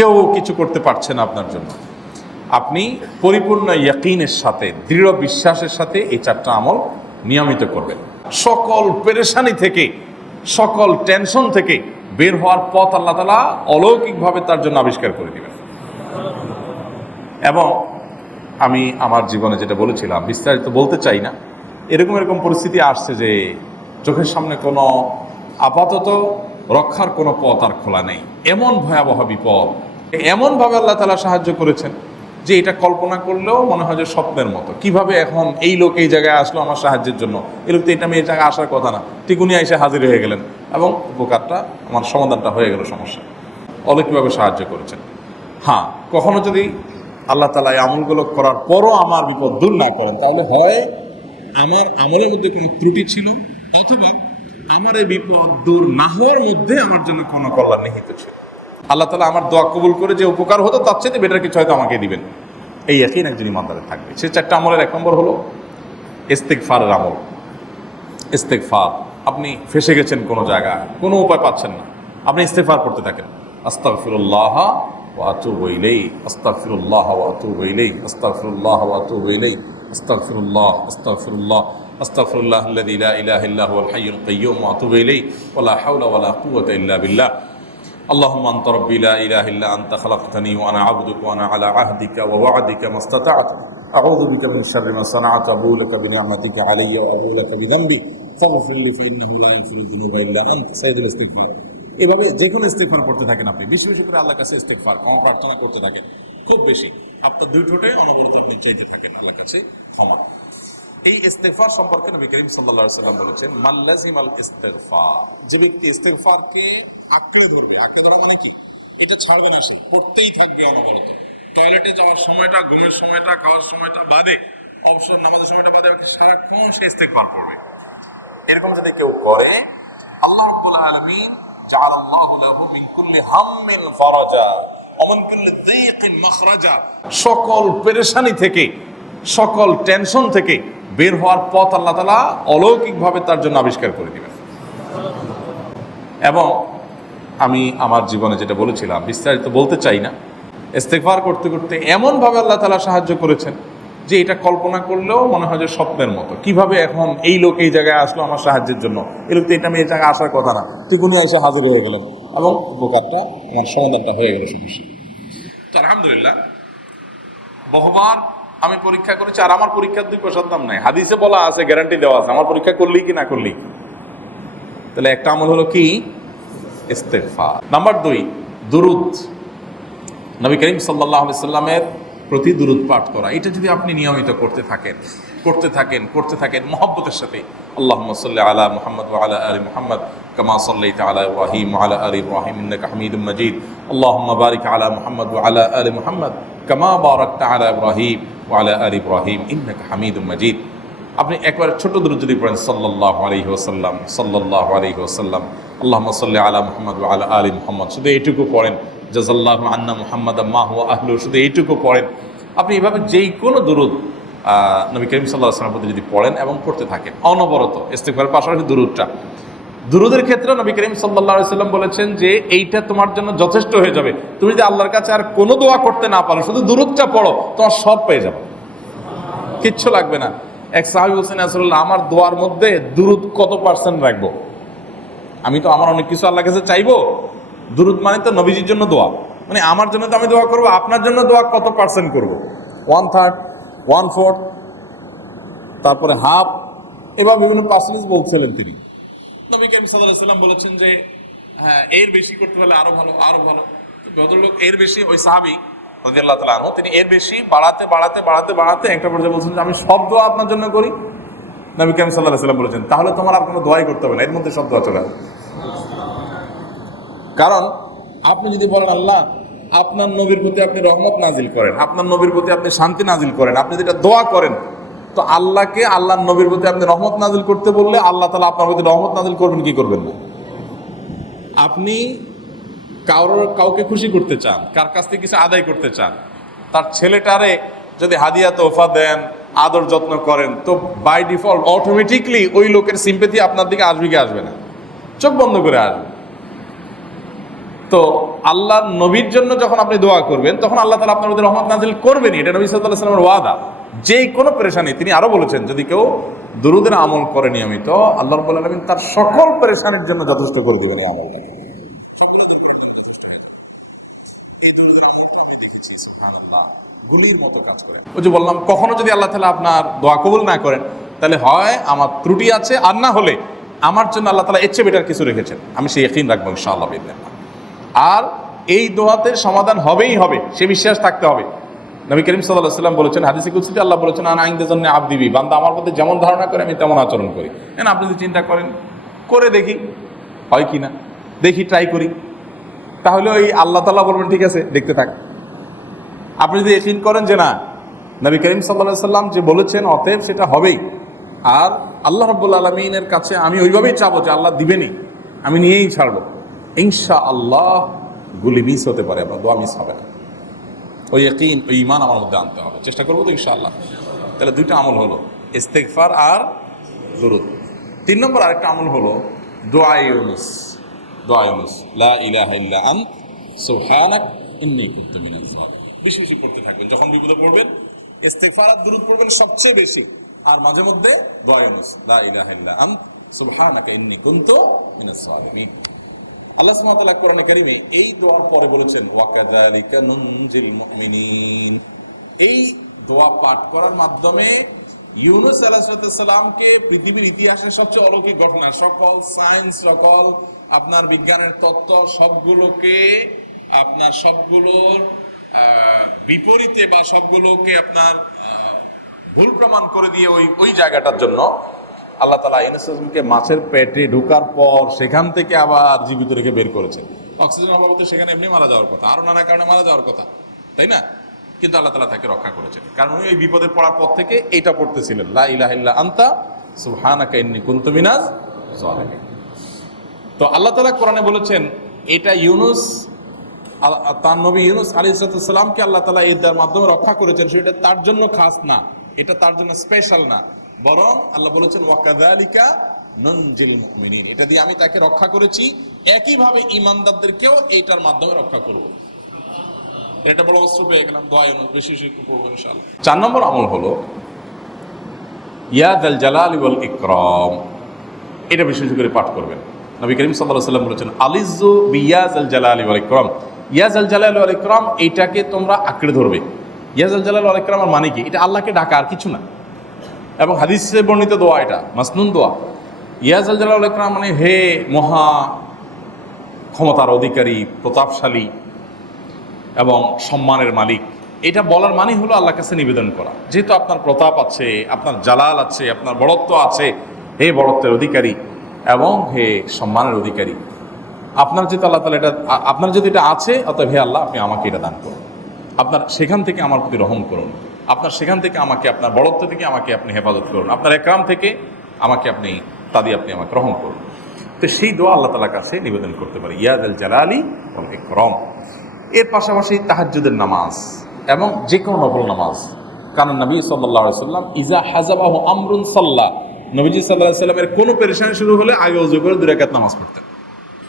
কেউ কিছু করতে পারছে না আপনার জন্য। আপনি পরিপূর্ণ ইয়াকিনের সাথে, দৃঢ় বিশ্বাসের সাথে এই 4টা আমল নিয়মিত করবেন। সকল পেরেশানি থেকে, সকল টেনশন থেকে বের হওয়ার পথ আল্লাহ তাআলা অলৌকিকভাবে তার জন্য আবিষ্কার করে দিবেন। এবং আমি আমার জীবনে যেটা বলেছিলাম, বিস্তারিত বলতে চাই না, এরকম পরিস্থিতি আসছে যে চোখের সামনে কোনো আপাতত রক্ষার কোনো পথ আর খোলা নেই, এমন ভয়াবহ বিপদ, এমনভাবে আল্লাহ তাআলা সাহায্য করেছেন যে এটা কল্পনা করলেও মনে হয় যে স্বপ্নের মতো। কিভাবে এখন এই লোক এই জায়গায় আসলো আমার সাহায্যের জন্য, এই লোক তো এটা আমি এই জায়গায় আসার কথা না, ঠিক উনি এসে হাজির হয়ে গেলেন এবং উপকারটা, আমার সমাধানটা হয়ে গেল সমস্যা। অলৌকিকভাবে সাহায্য করেছেন। হ্যাঁ, কখনো যদি আল্লাহ তাআলা এই আমলগুলো করার পরও আমার বিপদ দূর না করেন, তাহলে হয় আমার আমলের মধ্যে কোনো ত্রুটি ছিল, অথবা আমার এই বিপদ দূর না হওয়ার মধ্যে আমার জন্য কোনো কল্যাণ নিহিত ছিল। আল্লাহ তাআলা আমার দোয়া কবুল করে যে উপকার হতো তার চাইতে বেটার কিছু হয়তো আমাকে দিবেন, এই ইয়াকিন একজন ইমানদারের থাকবে। সে 4টা আমলের 1 নম্বর হলো ইস্তিগফারের আমল। ইস্তিগফার, আপনি ফেসে গেছেন কোনো জায়গায়, কোনো উপায় পাচ্ছেন না, আপনি ইস্তিগফার করতে থাকেন। আস্তাগফিরুল্লাহ ওয়া আতুবু ইলাইহি, আস্তাগফিরুল্লাহ ওয়া আতুবু ইলাইহি, আস্তাগফিরুল্লাহ ওয়া আতুবু ইলাইহি, আস্তাগফিরুল্লাহ, আস্তাগফিরুল্লাহ, আস্তাগফিরুল্লাহ আল্লাযী লা ইলাহা ইল্লা হুয়াল হাইয়ুল কাইয়্যুম ওয়া আতুবু ইলাইহি ওয়া লা হাওলা ওয়া লা কুওয়াতা ইল্লা বিল্লাহ। اللهم أنت ربي لا إله إلا أنت خلقتني وأنا عبدك وأنا على عهدك ووعدك ما استطعت أعوذ بك من شر ما صنعت أبوء لك بنعمتك علي وأبوء لك بذنبي فاغفر لي فإنه لا يغفر الذنوب إلا أنت সাইয়্যিদুল ইস্তিগফার। এভাবে যে কোনো ইস্তিগফার করতে থাকেন, আপনি বেশি বেশি করে আল্লাহর কাছে ইস্তিগফার, ক্ষমা প্রার্থনা করতে থাকেন, খুব বেশি। আপনার 2 ঠোঁটে অনবরত আপনি চাইতে থাকেন আল্লাহর কাছে ক্ষমা। এই ইস্তিগফার সম্পর্কে নবী করিম সাল্লাল্লাহু আলাইহি ওয়াসাল্লাম বলেছেন, মান লাজিমাল ইস্তিগফার, যে ব্যক্তি ইস্তিগফারকে আঁকড়ে ধরবে, আঁকড়ে ধরা মানে কি, এটা ছাড়বে না, সে পড়তেই থাকবে অনবরত। টয়লেটে যাওয়ার সময়টা, ঘুমের সময়টা, খাওয়ার সময়টা বাদে, অবসর নামাজের সময়টা বাদে সারাক্ষণ সে ইস্তিগফার করবে। এরকম যদি কেউ করে, আল্লাহ রাব্বুল আলামিন জাআলাল্লাহু লাহু মিন কুল্লি হাম্মিন ফারাজা ওয়া মিন কুল্লি যায়কিন মাখরাজা, সকল পেরেশানি থেকে, সকল টেনশন থেকে বের হওয়ার পথ আল্লাহ তাআলা অলৌকিকভাবে তার জন্য আবিষ্কার করে দিবেন। এবং আমি আমার জীবনে যেটা বলেছিলাম, বিস্তারিত বলতে চাই না, ইস্তিগফার করতে করতে এমনভাবে আল্লাহ তাআলা সাহায্য করেছেন যে এটা কল্পনা করলেও মনে হয় যে স্বপ্নের মতো। কিভাবে এখন এই লোক এই জায়গায় আসলো আমার সাহায্যের জন্য, এই লোক তো এটা আমি এই জায়গায় আসার কথা না, ঠিক উনি এসে হাজির হয়ে গেলেন এবং উপকারটা, আমার সমাধানটা হয়ে গেল সমস্যা। তো আলহামদুলিল্লাহ, বহুবার আমি পরীক্ষা করেছি, আর আমার পরীক্ষার 2 পয়সার দাম নাই। হাদিসে বলা আছে, গ্যারান্টি দেওয়া আছে, আমার পরীক্ষা করলেই কি না করলেই। তাহলে একটা আমল হলো কি, ইস্তিগফার। নাম্বার 2, দুরুদ। নবী করিম সাল্লাল্লাহু আলাইহি সাল্লামের প্রতি দুরুদ পাঠ করা। এটা যদি আপনি নিয়মিত করতে থাকেন মহব্বতের সাথে, আল্লাহুম্মা সাল্লি আলা মুহাম্মদ ওয়া আলা আলি মুহাম্মদ কামা সাল্লাইতা আলা ইব্রাহিম ওয়া আলা আলি ইব্রাহিম ইন্নাকা হামিদুম মাজিদ, আল্লাহুম্মা বারিক আলা মুহাম্মদ ওয়া আলা আলি মুহাম্মদ কামা বারাকতা আলা ইব্রাহিম ওয়া আলা আলি ইব্রাহিম ইন্নাকা হামিদুম মাজিদ। আপনি একবার ছোট দুরুদ যদি পড়েন, সাল্লাল্লাহু আলাইহি ওয়াসাল্লাম, সাল্লাল্লাহু আলাইহি ওয়াসাল্লাম, আল্লাহুম্মা সাল্লি আলা মুহাম্মদ ওয়া আলা আলি মুহাম্মদ, শুধু এইটুকু পড়েন। জাযাল্লাহু আন্না মুহাম্মাদাম মা হুয়া আহলু, শুধু এইটুকু পড়েন। আপনি এভাবে যেই কোনো দুরুদ নবী করিম সাল্লাল্লাহু আলাইহি ওয়াসাল্লামের প্রতি যদি পড়েন এবং পড়তে থাকেন অনবরত, ইস্তিগফারের পাশাপাশি দুরুদের ক্ষেত্রে নবী করিম সাল্লাল্লাহু আলাইহি ওয়াসাল্লাম বলেছেন যে এইটা তোমার জন্য যথেষ্ট হয়ে যাবে। তুমি যদি আল্লাহর কাছে আর কোনো দোয়া করতে না পারো, শুধু দুরুদটা পড়ো, তোমার সব পেয়ে যাবে, কিচ্ছু লাগবে না। এক সাহাবী বলছেন, রাসূলুল্লাহ, আমার দোয়ার মধ্যে দুরুদ কত পার্সেন্ট রাখবো? আমি তো আমার অনেক কিছু আল্লাহর কাছে চাইবো, দুরুদ মানে তো নবীজির জন্য দোয়া, মানে আমার জন্য তো আমি দোয়া করবো, আপনার জন্য দোয়া কত পার্সেন্ট করবো? 1/3, 1/4, তারপরে হাফ, এবার বিভিন্ন পার্সেন্টেজ বলছিলেন তিনি। নবী করিম সাল্লাল্লাহু আলাইহি ওয়াসাল্লাম বলেছেন যে হ্যাঁ, এর বেশি করতে পারলে আরো ভালো, আরো ভালো। ভদ্রলোক এর বেশি, ওই সাহাবী রাদিয়াল্লাহু তাআলা আনহু, তিনি এর বেশি বাড়াতে একটা পর্যায়ে বলছেন যে আমি সব দোয়া আপনার জন্য করি। নবী করিম সাল্লাল্লাহু আলাইহি ওয়াসাল্লাম বলেছেন, তাহলে তোমার আর কোনো দোয়াই করতে হবে না, এর মধ্যে সব দোয়া চলে আসবে। কারণ আপনি যদি বলেন আল্লাহ আপনার নবীর প্রতি আপনি রহমত নাজিল করেন, আপনার নবীর প্রতি আপনি শান্তি নাজিল করেন, আপনি যেটা দোয়া করেন, তো আল্লাহকে আল্লাহর নবীর প্রতি আপনি রহমত নাজিল করতে বললে আল্লাহ তাআলা আপনার প্রতি রহমত নাজিল করবেন কি করবেন না? আপনি কাউকে খুশি করতে চান, কার কাছ থেকে কিছু আদায় করতে চান, তার ছেলেটারে যদি হাদিয়া তোহফা দেন, আদর যত্ন করেন, তো বাই ডিফল্ট অটোমেটিকলি ওই লোকের সিম্পেথি আপনার দিকে আসবে কি আসবে না? চোখ বন্ধ করে আসবে। তো আল্লাহর নবীর জন্য যখন আপনি দোয়া করবেন তখন আল্লাহ তাআলা আপনার মধ্যে রহমত নাযিল করবেনই, এটা নবী সাল্লাল্লাহু আলাইহি ওয়াসাল্লামের ওয়াদা। যেই কোনো পেরেশানি, তিনি আরো বলেছেন যদি কেউ দুরূদের আমল করে নিয়মিত, আল্লাহ রাব্বুল আলামিন তার সকল পেরেশানির জন্য যথেষ্ট করে দিবেন এই আমলটাকে। এই দুরূদের আমলটা আমি দেখেছি সুবহানাল্লাহ গুলির মতো কাজ করে। ওই যে বললাম, কখনো যদি আল্লাহ তাআলা আপনার দোয়া কবুল না করেন, তাহলে হয় আমার ত্রুটি আছে, আর না হলে আমার জন্য আল্লাহ তাআলা এর চেয়ে বেটার কিছু রেখেছেন, আমি সেই ইয়াকিন রাখবো ইনশাআল্লাহ বিইذنিল্লাহ। আর এই দোয়াতে সমাধান হবেই হবে, সে বিশ্বাস থাকতে হবে। নবী করিম সাল্লাল্লাহু আলাইহি ওয়াসাল্লাম বলেছেন, হাদিসে কুদসিতে আল্লাহ বলেছেন, আনা ইনদা যান্নি আবদি বি, বান্দা আমার প্রতি যেমন ধারণা করে আমি তেমন আচরণ করি। আপনি যদি চিন্তা করেন, করে দেখি হয় কি না, দেখি ট্রাই করি, তাহলে ওই আল্লাহ তাআলা বলবেন ঠিক আছে দেখতে থাক। আপনি যদি ইয়াকিন করেন যে না, নবী করিম সাল্লাল্লাহু আলাইহি ওয়াসাল্লাম যে বলেছেন অতএব সেটা হবেই, আর আল্লাহ রাব্বুল আলামিনের কাছে আমি ওইভাবেই চাবো যে আল্লাহ দিবেনই, আমি নিয়েই ছাড়বো, ইনশাআল্লাহ গুলি মিস হতে পারে, আপনার দোয়া মিস হবে না। ওই ইয়াকিন, ওই ঈমান আমার মধ্যে আনতে হবে, চেষ্টা করবো তো ইনশাআল্লাহ। তাহলে দুইটা আমল হলো, ইস্তেগফার আর দুরূদ। 3 নম্বর আরেকটা আমল হলো দোয়া ইউনুস। দোয়া ইউনুস, লা ইলাহা ইল্লা আন্ত সুবহানাক ইন্নী কুনতু মিনাজ জালিমিন। বেশি বেশি পড়তে থাকবেন, যখন বিপদে পড়বেন ইস্তেগফার আর দুরূদ পড়বেন সবচেয়ে বেশি, আর মাঝে মধ্যে দোয়া ইউনুস, লা ইলাহা ইল্লা আন্ত সুবহানাক ইন্নী কুনতু মিনাজ জালিমিন। আল্লাহ সুবহানাহু ওয়া তাআলা কোরআনে কারীমে এই দোয়ার পরে বলেছেন, ওয়া কাযালিকা নুনজিল মুমিনিন। এই দোয়া পাঠ করার মাধ্যমে ইউনূস আলাইহিস সালামকে পৃথিবীর ইতিহাসের সবচেয়ে অলৌকিক ঘটনা, সকল সায়েন্স, সকল আপনার বিজ্ঞানের তত্ত্ব সবগুলোকে আপনার সবগুলোর বিপরীতে বা সবগুলোকে আপনার ভুল প্রমাণ করে দিয়ে ওই জায়গাটার জন্য আল্লাহ তাআলা ইউনূসকে মাছের পেটে ঢোকার পর সেখান থেকে আবার জীবিত রেখে বের করেছেন। অক্সিজেন অভাবে সেখানে এমনি মারা যাওয়ার কথা, আরো নানা কারণে মারা যাওয়ার কথা, তাই না? কিন্তু আল্লাহ তাআলা তাকে রক্ষা করেছেন, কারণ উনি এই বিপদে পড়ার পর থেকে এইটা পড়তেছিলেন, লা ইলাহা ইল্লা আনতা সুবহানাকা ইন্নী কুনতু মিনাজ জালিমিন। তো আল্লাহ তাআলা কোরআনে বলেছেন এটা ইউনূস, তার নবী ইউনূস আলাইহিস সালামকে আল্লাহ তাআলা এর মাধ্যমে রক্ষা করেছেন, সেটা তার জন্য খাস না, এটা তার জন্য স্পেশাল না, বরং আল্লাহ বলেছেন ওয়া কাযালিকা নুনজিল মুমিনিন, এটা দিয়ে আমি তাকে রক্ষা করেছি, একইভাবে ঈমানদারদেরকেও এইটার মাধ্যমে রক্ষা করব। এটা বড় অস্ত্র পেয়ে গেলাম, দোয়া বেশি বেশি করব ইনশাআল্লাহ। 4 নম্বর আমল হলো ইয়া যাল জালালি ওয়াল ইকরাম। এটা বিশেষ করে পাঠ করবেন। নবী করিম সাল্লাল্লাহু আলাইহি ওয়াসাল্লাম বলেছেন, আলিযু বিয়া যাল জালালি ওয়াল ইকরাম। ইয়া যাল জালালি ওয়াল ইকরাম, এইটাকে তোমরা আঁকড়ে ধরবে। ইয়া যাল জালালি ওয়াল ইকরামের মানে কি? এটা আল্লাহকে ডাকা, আর কিছু না। এবং হাদিসে বর্ণিত দোয়া, এটা মাসনুন দোয়া। ইয়া যাল জালালি ওয়াল ইকরাম মানে হে মহা ক্ষমতার অধিকারী, প্রতাপশালী এবং সম্মানের মালিক। এটা বলার মানে হলো আল্লাহর কাছে নিবেদন করা, যেহেতু আপনার প্রতাপ আছে, আপনার জালাল আছে, আপনার বড়ত্ব আছে, হে বড়ত্বের অধিকারী এবং হে সম্মানের অধিকারী, আপনার যেহেতু আল্লাহ তাআলা এটা, আপনার যদি এটা আছে, অতএব হে আল্লাহ আপনি আমাকে এটা দান করুন, আপনার সেখান থেকে আমার প্রতি রহম করুন, আপনার সেখান থেকে আমাকে, আপনার বড়ত্ব থেকে আমাকে আপনি হেফাজত করুন, আপনার একরাম থেকে আমাকে আপনি, তা দিয়ে আপনি আমাকে রহম করুন। তো সেই দোয়া আল্লাহ তাআলার কাছে নিবেদন করতে পারি, ইয়া যাল জালালি ওয়াল ইকরাম। এর পাশাপাশি তাহাজ্জুদের নামাজ এবং যে কোনো নফল নামাজ, কারণ নবী সাল্লাল্লাহু আলাইহি ওয়াসাল্লাম ইজা হাযাবাহু আমরুন সাল্লা, নবীজি সাল্লাল্লাহু আলাইহি ওয়াসাল্লামের কোনো পেরেশানি শুরু হলে আগে ওযু করে 2 রাকাত নামাজ পড়তেন,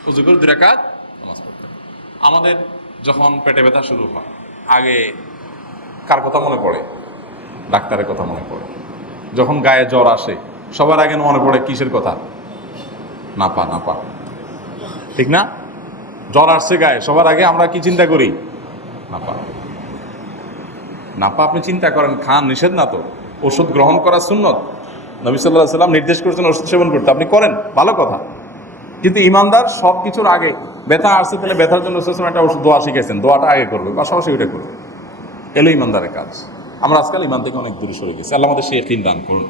ওযু করে 2 রাকাত নামাজ পড়তেন। আমাদের যখন পেটে ব্যথা শুরু হয়, আগে কার কথা মনে পড়ে? ডাক্তারের কথা মনে পড়ে। যখন গায়ে জ্বর আসে, সবার আগে মনে পড়ে কিসের কথা? নাপা, নাপা, ঠিক না? জ্বর আসছে গায়ে, সবার আগে আমরা কি চিন্তা করি? নাপা। নাপা আপনি চিন্তা করেন, খান, নিষেধ না তো, ওষুধ গ্রহণ করা সুন্নত। নবী সাল্লাল্লাহু আলাইহি ওয়াসাল্লাম নির্দেশ করেছেন ওষুধ সেবন করতে, আপনি করেন, ভালো কথা। কিন্তু ইমানদার সব কিছুর আগে, ব্যথা আসছে তাহলে ব্যথার জন্য একটা ওষুধ দোয়া শিখেছেন, দোয়াটা আগে করবে, পাশাপাশি ওইটা করবে, এলো ইমানদারের কাজ। আমরা আজকাল ইমান থেকে অনেক দূরে সরে গেছি। আল্লাহ আমাদের সেই ইয়াকিন দান করুন।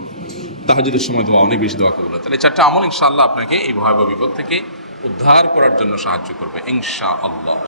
তাহাজ্জুদের সময় দোয়া, অনেক বেশি দোয়া করবো। তাহলে 4টা আমল ইনশাআল্লাহ আপনাকে এই ভয়াবহ বিপদ থেকে উদ্ধার করার জন্য সাহায্য করবে ইনশাআল্লাহ।